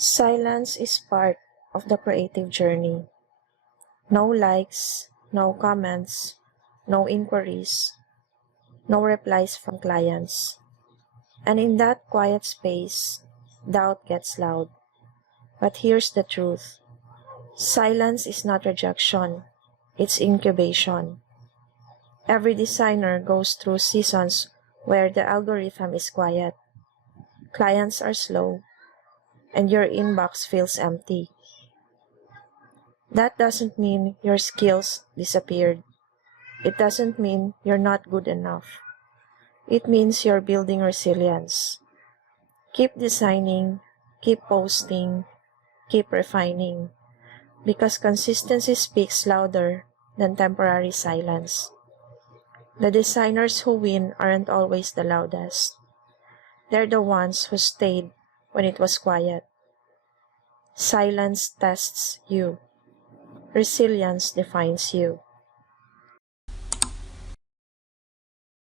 Silence is part of the creative journey. No likes, no comments, no inquiries, no replies from clients. And in that quiet space, doubt gets loud. But here's the truth. Silence is not rejection, it's incubation. Every designer goes through seasons where the algorithm is quiet, clients are slow, and your inbox feels empty. That doesn't mean your skills disappeared. It doesn't mean you're not good enough. It means you're building resilience. Keep designing, keep posting, keep refining, because consistency speaks louder than temporary silence. The designers who win aren't always the loudest. They're the ones who stayed when it was quiet. Silence tests you. Resilience defines you.